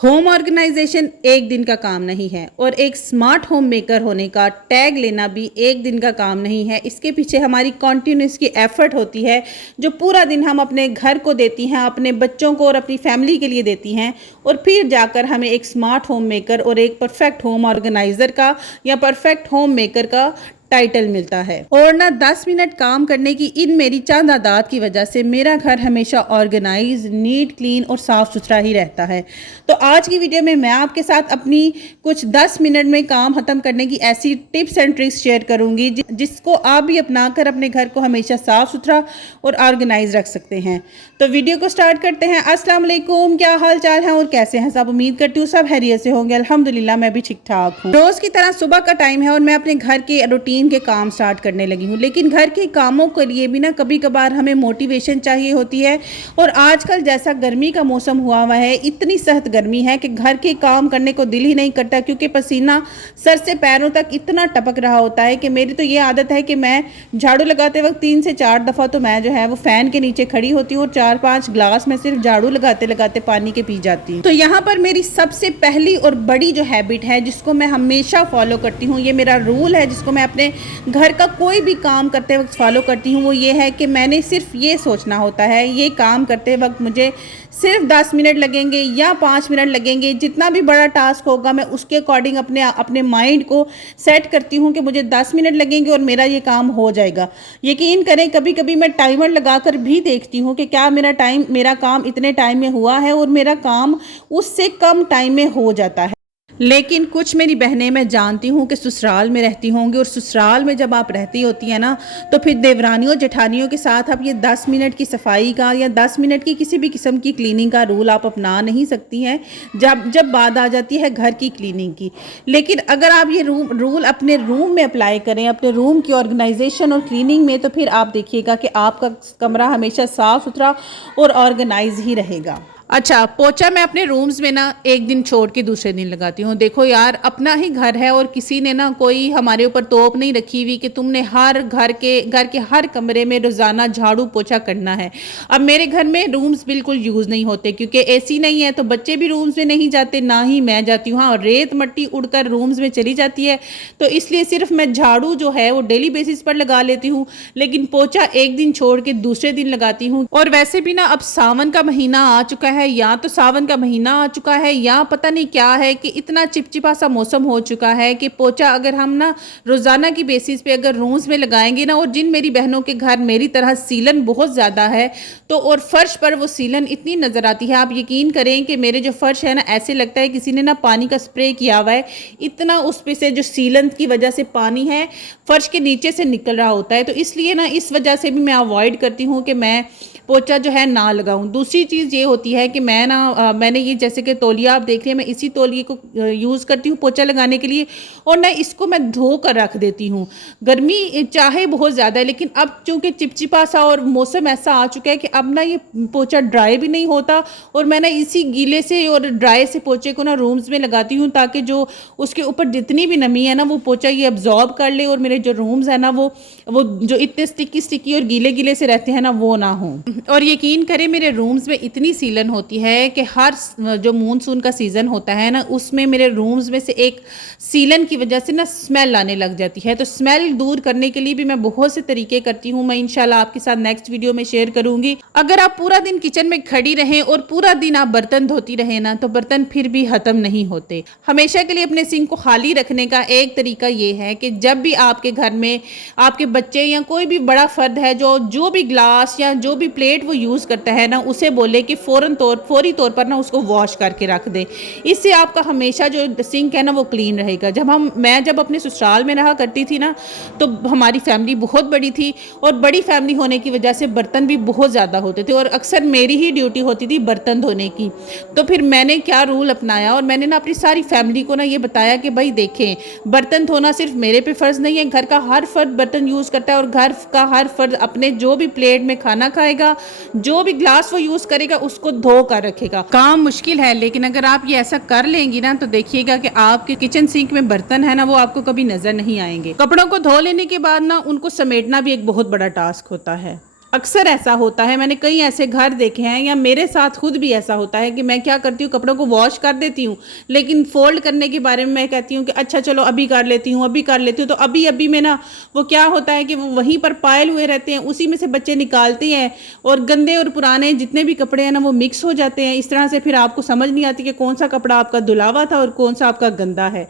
Home organisation एक दिन का काम नहीं है और एक स्मार्ट होम मेकर होने का टैग लेना भी एक दिन का काम नहीं है। इसके पीछे हमारी कॉन्टिन्यूस की एफर्ट होती है जो पूरा दिन हम अपने घर को देती हैं, अपने बच्चों को और अपनी फैमिली के लिए देती हैं, और फिर जाकर हमें एक स्मार्ट होम मेकर और एक परफेक्ट होम ऑर्गेनाइजर का या परफेक्ट होम मेकर का टाइटल मिलता है। और ना 10 मिनट काम करने की इन मेरी चंद आदत की वजह से मेरा घर हमेशा ऑर्गेनाइज, नीट, क्लीन और साफ सुथरा ही रहता है। तो आज की वीडियो में मैं आपके साथ अपनी कुछ 10 मिनट में काम खत्म करने की ऐसी टिप्स एंड ट्रिक्स शेयर करूंगी जिसको आप भी अपना कर अपने घर को हमेशा साफ सुथरा और ऑर्गेनाइज रख सकते हैं। तो वीडियो को स्टार्ट करते हैं। अस्सलाम वालेकुम, क्या हाल चाल है और कैसे हैं सब? उम्मीद करती हूँ सब खैरियत से होंगे। अल्हम्दुलिल्लाह मैं भी ठीक ठाक हूँ। रोज की तरह सुबह का टाइम है और मैं अपने घर के रूटीन के काम स्टार्ट करने लगी हूँ। लेकिन घर के कामों के लिए भी ना कभी कभार हमें मोटिवेशन चाहिए होती है। और आजकल जैसा गर्मी का मौसम हुआ है, इतनी सख्त गर्मी है कि घर के काम करने को दिल ही नहीं करता, क्योंकि पसीना सर से पैरों तक इतना टपक रहा होता है कि मेरी तो ये आदत है कि मैं झाड़ू लगाते वक्त 3 से 4 दफ़ा तो मैं जो है वो फ़ैन के नीचे खड़ी होती हूँ और 4-5 ग्लास में सिर्फ झाड़ू लगाते लगाते पानी के पी जाती हूँ। तो यहाँ पर मेरी सबसे पहली और बड़ी जो हैबिट है जिसको मैं हमेशा फॉलो करती हूँ, ये मेरा रूल है जिसको मैं अपने घर का कोई भी काम करते वक्त फॉलो करती हूँ, वो ये है कि मैंने सिर्फ ये सोचना होता है ये काम करते वक्त मुझे सिर्फ 10 मिनट लगेंगे या 5 मिनट लगेंगे। जितना भी बड़ा टास्क होगा मैं उसके अकॉर्डिंग अपने माइंड को सेट करती हूँ कि मुझे 10 मिनट लगेंगे और मेरा ये काम हो जाएगा। यकीन करें कभी कभी मैं टाइमर लगाकर भी देखती हूँ कि क्या मेरा काम इतने टाइम में हुआ है, और मेरा काम उससे कम टाइम में हो जाता है। लेकिन कुछ मेरी बहनें मैं जानती हूँ कि ससुराल में रहती होंगी, और ससुराल में जब आप रहती होती हैं ना तो फिर देवरानियों जेठानियों के साथ आप ये 10 मिनट की सफाई का या 10 मिनट की किसी भी किस्म की क्लीनिंग का रूल आप अपना नहीं सकती हैं जब बात आ जाती है घर की क्लीनिंग की। लेकिन अगर आप ये रूल अपने रूम में अप्लाई करें, अपने रूम की ऑर्गेनाइजेशन और क्लीनिंग में, तो फिर आप देखिएगा कि आपका कमरा हमेशा साफ सुथरा और ऑर्गेनाइज ही रहेगा। अच्छा, पोछा मैं अपने रूम्स में ना एक दिन छोड़ के दूसरे दिन लगाती हूँ। देखो यार, अपना ही घर है और किसी ने ना कोई हमारे ऊपर तोप नहीं रखी हुई कि तुमने हर घर के हर कमरे में रोज़ाना झाड़ू पोछा करना है। अब मेरे घर में रूम्स बिल्कुल यूज़ नहीं होते क्योंकि एसी नहीं है, तो बच्चे भी रूम्स में नहीं जाते, ना ही मैं जाती हूँ। हाँ, और रेत मट्टी उड़कर रूम्स में चली जाती है, तो इसलिए सिर्फ मैं झाड़ू जो है वो डेली बेसिस पर लगा लेती हूँ, लेकिन पोछा एक दिन छोड़ के दूसरे दिन लगाती हूँ। और वैसे भी ना अब सावन का महीना आ चुका है, या तो सावन का महीना आ चुका है या पता नहीं क्या है कि इतना चिपचिपा सा मौसम हो चुका है कि पोछा अगर हम ना रोजाना की बेसिस पे अगर रूम्स में लगाएंगे ना, और जिन मेरी बहनों के घर मेरी तरह सीलन बहुत ज़्यादा है तो और फर्श पर वो सीलन इतनी नज़र आती है, आप यकीन करें कि मेरे जो फर्श है ना ऐसे लगता है किसी ने ना पानी का स्प्रे किया हुआ है। इतना उस पे से जो सीलन की वजह से पानी है फर्श के नीचे से निकल रहा होता है। तो इसलिए ना इस वजह से भी मैं अवॉइड करती हूँ कि मैं पोछा जो है ना लगाऊं। दूसरी चीज़ ये होती है कि मैंने ये जैसे कि तौलिया आप देख रहे हैं, मैं इसी तौलिए को यूज़ करती हूँ पोछा लगाने के लिए, और ना इसको मैं धो कर रख देती हूँ। गर्मी चाहे बहुत ज़्यादा है, लेकिन अब चूँकि चिपचिपा सा और मौसम ऐसा आ चुका है कि अब ना ये पोछा ड्राई भी नहीं होता, और मैं ना इसी गीले से और ड्राई से पोछे को ना रूम्स में लगाती हूँ ताकि जो उसके ऊपर जितनी भी नमी है ना वो पोछा ये अब्जॉर्ब कर ले, और मेरे जो रूम्स है ना वो जो इतने स्टिकी और गीले गीले से रहते हैं ना वो ना हो। और यकीन करें मेरे रूम्स में इतनी सीलन होती है कि हर जो मानसून का सीज़न होता है ना उसमें मेरे रूम्स में से एक सीलन की वजह से ना स्मेल आने लग जाती है। तो स्मेल दूर करने के लिए भी मैं बहुत से तरीके करती हूँ, मैं इंशाल्लाह आपके साथ नेक्स्ट वीडियो में शेयर करूँगी। अगर आप पूरा दिन किचन में खड़ी रहें और पूरा दिन आप बर्तन धोती रहें ना तो बर्तन फिर भी ख़त्म नहीं होते। हमेशा के लिए अपने सिंक को खाली रखने का एक तरीका ये है कि जब भी आपके घर में आपके बच्चे या कोई भी बड़ा फर्द है जो भी ग्लास या जो भी प्लेट वो यूज़ करता है ना उसे बोले कि फौरी तौर पर ना उसको वॉश करके रख दे। इससे आपका हमेशा जो सिंक है ना वो क्लीन रहेगा। मैं जब अपने ससुराल में रहा करती थी ना तो हमारी फैमिली बहुत बड़ी थी, और बड़ी फैमिली होने की वजह से बर्तन भी बहुत ज़्यादा होते थे, और अक्सर मेरी ही ड्यूटी होती थी बर्तन धोने की। तो फिर मैंने क्या रूल अपनाया, और मैंने ना अपनी सारी फैमिली को ना ये बताया कि भाई देखें, बर्तन धोना सिर्फ मेरे पे फ़र्ज़ नहीं है, घर का हर फर्द बर्तन यूज़ करता है, और घर का हर फर्द अपने जो भी प्लेट में खाना खाएगा, जो भी ग्लास वो यूज़ करेगा उसको धो कर रखेगा। काम मुश्किल है, लेकिन अगर आप ये ऐसा कर लेंगी ना तो देखिएगा कि आपके किचन सिंक में बर्तन है ना वो आपको कभी नजर नहीं आएंगे। कपड़ों को धो लेने के बाद ना उनको समेटना भी एक बहुत बड़ा टास्क होता है। अक्सर ऐसा होता है, मैंने कई ऐसे घर देखे हैं या मेरे साथ खुद भी ऐसा होता है कि मैं क्या करती हूँ, कपड़ों को वॉश कर देती हूँ, लेकिन फोल्ड करने के बारे में मैं कहती हूँ कि अच्छा चलो अभी कर लेती हूँ, अभी कर लेती हूँ। तो अभी अभी में ना वो क्या होता है कि वो वहीं पर पायल हुए रहते हैं, उसी में से बच्चे निकालते हैं और गंदे और पुराने जितने भी कपड़े हैं ना वो मिक्स हो जाते हैं। इस तरह से फिर आपको समझ नहीं आती कि कौन सा कपड़ा आपका धुलावा था और कौन सा आपका गंदा है।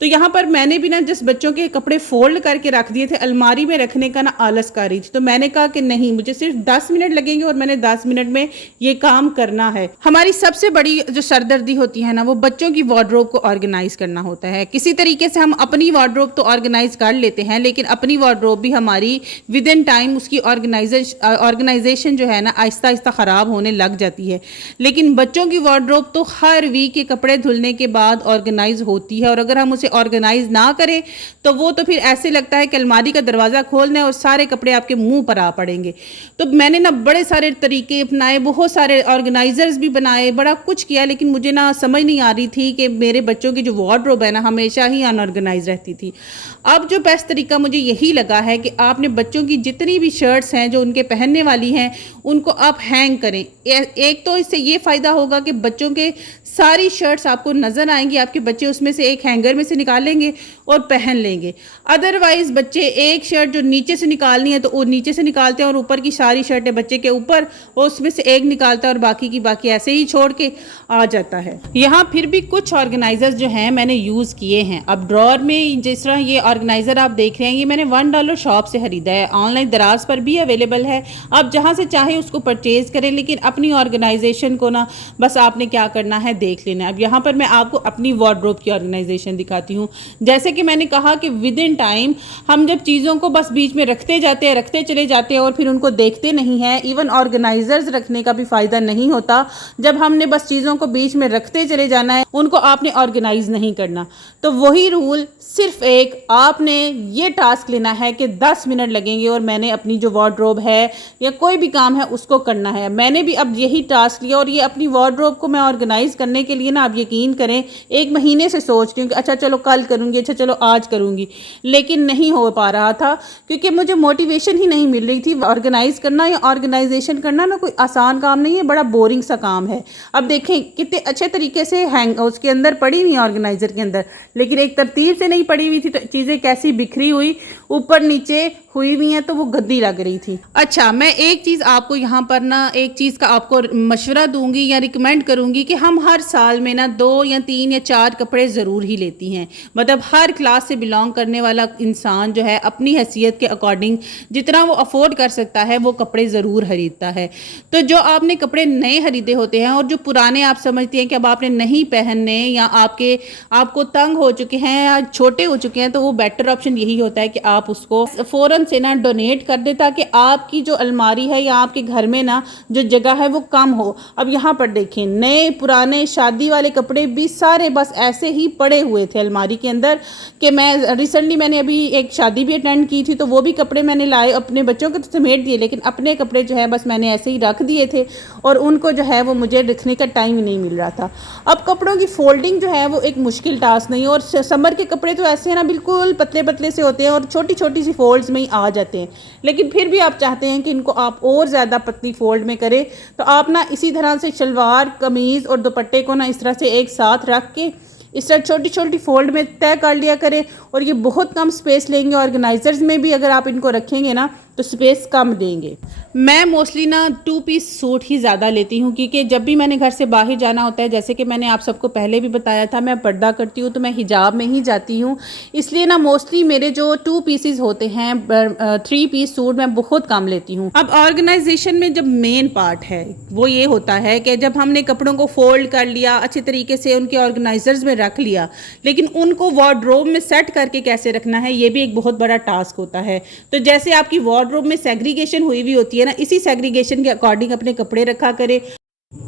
तो यहाँ पर मैंने भी ना जिस बच्चों के कपड़े फोल्ड करके रख दिए थे, अलमारी में रखने का ना आलस कर रही थी, तो मैंने कहा कि नहीं, मुझे सिर्फ 10 मिनट लगेंगे और मैंने 10 मिनट में ये काम करना है। हमारी सबसे बड़ी जो सरदर्दी होती है ना वो बच्चों की वार्डरोब को ऑर्गेनाइज करना होता है। किसी तरीके से हम अपनी वार्डरोब तो ऑर्गेनाइज कर लेते हैं, लेकिन अपनी वार्डरोब भी हमारी विद इन टाइम उसकी ऑर्गेनाइजेशन जो है ना आहिस्ता आहिस्ता ख़राब होने लग जाती है। लेकिन बच्चों की वार्डरोब तो हर वीक के कपड़े धुलने के बाद ऑर्गेनाइज होती है, और अगर हम उसे ऑर्गेनाइज ना करें तो वो तो फिर ऐसे लगता है कि अलमारी का दरवाज़ा खोलना है और सारे कपड़े आपके मुंह पर आ पड़ेंगे। तो मैंने ना बड़े सारे तरीके अपनाए, बहुत सारे ऑर्गेनाइजर्स भी बनाए, बड़ा कुछ किया, लेकिन मुझे ना समझ नहीं आ रही थी कि मेरे बच्चों की जो वार्डरोब है ना हमेशा ही अनऑर्गेनाइज रहती थी। अब जो बेस्ट तरीका मुझे यही लगा है कि आपने बच्चों की जितनी भी शर्ट्स हैं जो उनके पहनने वाली हैं उनको आप हैंग करें। एक तो इससे ये फ़ायदा होगा कि बच्चों के सारी शर्ट्स आपको नज़र आएंगी, आपके बच्चे उसमें से एक हैंगर में से निकालेंगे और पहन लेंगे। अदरवाइज़ बच्चे एक शर्ट जो नीचे से निकालनी है तो वो नीचे से निकालते हैं और ऊपर की सारी शर्टें बच्चे के ऊपर, वो उसमें से एक निकालता है और बाकी की बाकी ऐसे ही छोड़ के आ जाता है। यहाँ फिर भी कुछ ऑर्गेनाइजर्स जो हैं मैंने यूज़ किए हैं। अब ड्रॉर में जिस तरह ये ऑर्गेनाइज़र आप देख रहे हैं, ये मैंने $1 शॉप से ख़रीदा है, ऑनलाइन दराज पर भी अवेलेबल है, आप जहाँ से चाहे उसको परचेज़ करें, लेकिन अपनी ऑर्गेनाइजेशन को ना बस आपने क्या करना है देख लेना है। अब यहाँ पर मैं आपको अपनी वार्डरोब की ऑर्गेनाइजेशन दिखाती हूँ। जैसे कि मैंने कहा कि विद इन टाइम हम जब चीज़ों को बस बीच में रखते जाते हैं, रखते चले जाते हैं और फिर उनको देखते नहीं हैं, इवन ऑर्गेनाइजर्स रखने का भी फ़ायदा नहीं होता जब हमने बस चीज़ों को बीच में रखते चले जाना है, उनको आपने ऑर्गेनाइज नहीं करना। तो वही रूल, सिर्फ एक आपने ये टास्क लेना है कि 10 मिनट लगेंगे और मैंने अपनी जो वार्डरोब है या कोई भी काम है उसको करना है। मैंने भी अब यही टास्क लिया और ये अपनी वार्डरोब को मैं ऑर्गेनाइज करने के लिए ना, आप यकीन करें, 1 महीने से सोच रही हूँ कि अच्छा चलो कल करूँगी, अच्छा चलो आज करूँगी, लेकिन नहीं हो पा रहा था क्योंकि मुझे मोटिवेशन ही नहीं मिल रही थी। ऑर्गेनाइज करना या ऑर्गेनाइजेशन करना ना कोई आसान काम नहीं है, बड़ा बोरिंग सा काम है। अब देखें कितने अच्छे तरीके से हैंग उसके अंदर पड़ी हुई ऑर्गेनाइजर के अंदर, लेकिन एक तरतीब से नहीं पड़ी हुई थी, तो चीज़ें कैसी बिखरी हुई ऊपर नीचे हुई हुई हैं, तो वो गद्दी लग रही थी। अच्छा, मैं एक चीज़ आपको यहाँ पर ना, एक चीज़ का आपको मशवरा दूंगी या रिकमेंड करूंगी कि हम हर साल में ना 2 या 3 या 4 कपड़े ज़रूर ही लेती हैं। मतलब हर क्लास से बिलोंग करने वाला इंसान जो है अपनी हैसियत के अकॉर्डिंग जितना वो अफोर्ड कर सकता है वो कपड़े ज़रूर खरीदता है। तो जो आपने कपड़े नए खरीदे होते हैं और जो पुराने आप समझते हैं कि अब आपने नहीं पहनने या आपको तंग हो चुके हैं या छोटे हो चुके हैं, तो वो बेटर ऑप्शन यही होता है कि आप उसको फ़ौरन से ना डोनेट कर दे, ताकि आपकी जो अलमारी है या आपके घर में ना जो जगह है वो कम हो। अब यहाँ पर देखें, नए पुराने शादी वाले कपड़े भी सारे बस ऐसे ही पड़े हुए थे अलमारी के अंदर कि मैं रिसेंटली मैंने अभी एक शादी भी अटेंड की थी, तो वो भी कपड़े मैंने लाए, अपने बच्चों के तो समेट दिए, लेकिन अपने कपड़े जो है बस मैंने ऐसे ही रख दिए थे और उनको जो है वो मुझे रखने का टाइम ही नहीं मिल रहा था। अब कपड़ों की फोल्डिंग जो है वो एक मुश्किल टास्क नहीं है, और समर के कपड़े तो ऐसे हैं ना, बिल्कुल पतले पतले से होते हैं और छोटी छोटी सी फोल्ड्स में ही आ जाते हैं, लेकिन फिर भी आप चाहते हैं कि इनको आप और ज़्यादा पतली फोल्ड में करें, तो आप ना इसी तरह से शलवार कमीज़ और दुपट्टे को ना इस तरह से एक साथ रख के इस तरह छोटी छोटी फोल्ड में तय कर लिया करें, और ये बहुत कम स्पेस लेंगे। ऑर्गेनाइजर्स में भी अगर आप इनको रखेंगे ना तो स्पेस कम देंगे। मैं मोस्टली ना 2 पीस सूट ही ज़्यादा लेती हूँ, क्योंकि जब भी मैंने घर से बाहर जाना होता है, जैसे कि मैंने आप सबको पहले भी बताया था, मैं पर्दा करती हूँ तो मैं हिजाब में ही जाती हूँ, इसलिए ना मोस्टली मेरे जो 2 पीसेस होते हैं 3 पीस सूट मैं बहुत कम लेती हूँ। अब ऑर्गेनाइजेशन में जब मेन पार्ट है वो ये होता है कि जब हमने कपड़ों को फोल्ड कर लिया, अच्छे तरीके से उनके ऑर्गेनाइजर्स में रख लिया, लेकिन उनको वार्डरोब में सेट करके कैसे रखना है ये भी एक बहुत बड़ा टास्क होता है। तो जैसे आपकी वार्डरोब में सेग्रीगेशन हुई हुई होती है ना, इसी सेग्रीगेशन के अकॉर्डिंग अपने कपड़े रखा करें।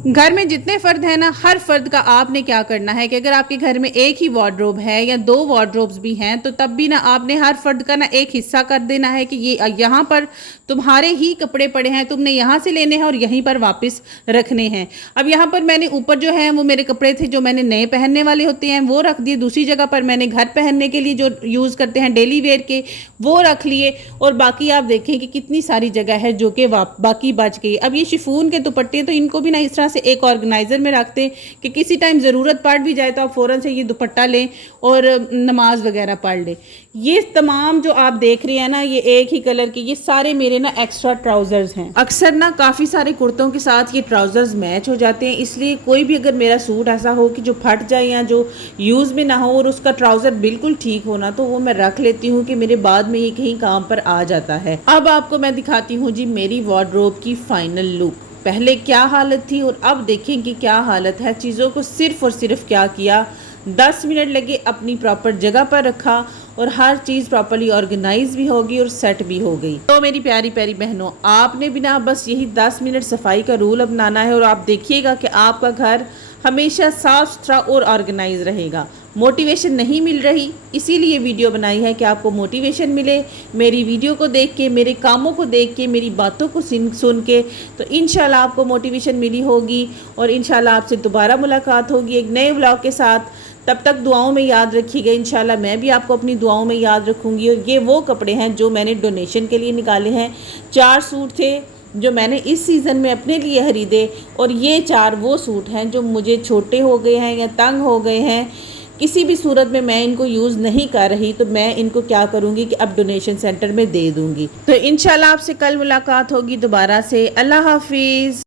घर में जितने फ़र्द हैं ना, हर फ़र्द का आपने क्या करना है कि अगर आपके घर में एक ही वार्डरोब है या 2 वार्डरोब्स भी हैं, तो तब भी ना आपने हर फ़र्द का ना एक हिस्सा कर देना है कि ये यहाँ पर तुम्हारे ही कपड़े पड़े हैं, तुमने यहाँ से लेने हैं और यहीं पर वापस रखने हैं। अब यहाँ पर मैंने ऊपर जो है वो मेरे कपड़े थे जो मैंने नए पहनने वाले होते हैं वो रख दिए, दूसरी जगह पर मैंने घर पहनने के लिए जो यूज़ करते हैं डेली वेयर के वो रख लिए, और बाकी आप देखें कि कितनी सारी जगह है जो कि बाकी बच गई। अब ये शिफॉन के दुपट्टे तो इनको भी ना इस तरह से एक ऑर्गेनाइज़र में रखते कि किसी टाइम ज़रूरत पड़ भी जाए तो आप फ़ौरन से ये दुपट्टा लें और नमाज वगैरह पढ़ लें। ये तमाम जो आप देख रहे हैं ना ये एक ही कलर के, ये सारे मेरे ना एक्स्ट्रा ट्राउज़र्स हैं। अक्सर ना काफ़ी सारे कुर्तों के साथ ये ट्राउज़र्स मैच हो जाते हैं, इसलिए कोई भी अगर मेरा सूट ऐसा हो कि जो फट जाए या जो यूज़ में ना हो और उसका ट्राउज़र बिल्कुल ठीक होना, तो वो मैं रख लेती हूँ कि मेरे बाद में ये कहीं काम पर आ जाता है। अब आपको मैं दिखाती हूँ जी मेरी वार्डरोब की फाइनल लुक। पहले क्या हालत थी और अब देखें कि क्या हालत है। चीज़ों को सिर्फ और सिर्फ क्या किया, 10 मिनट लगे, अपनी प्रॉपर जगह पर रखा और हर चीज़ प्रॉपर्ली ऑर्गेनाइज भी होगी और सेट भी हो गई। तो मेरी प्यारी प्यारी बहनों, आपने भी ना बस यही 10 मिनट सफाई का रूल अपनाना है और आप देखिएगा कि आपका घर हमेशा साफ सुथरा और ऑर्गेनाइज रहेगा। मोटिवेशन नहीं मिल रही, इसीलिए वीडियो बनाई है कि आपको मोटिवेशन मिले। मेरी वीडियो को देख के, मेरे कामों को देख के, मेरी बातों को सुन के, तो इंशाल्लाह आपको मोटिवेशन मिली होगी और इंशाल्लाह आपसे दोबारा मुलाकात होगी एक नए व्लॉग के साथ। तब तक दुआओं में याद रखिएगा, इंशाल्लाह मैं भी आपको अपनी दुआओं में याद रखूँगी। और ये वो कपड़े हैं जो मैंने डोनेशन के लिए निकाले हैं। 4 सूट थे जो मैंने इस सीज़न में अपने लिए ख़रीदे और ये 4 वो सूट हैं जो मुझे छोटे हो गए हैं या तंग हो गए हैं। किसी भी सूरत में मैं इनको यूज़ नहीं कर रही, तो मैं इनको क्या करूँगी कि अब डोनेशन सेंटर में दे दूँगी। तो इंशाल्लाह आपसे कल मुलाकात होगी दोबारा से। अल्लाह हाफिज़।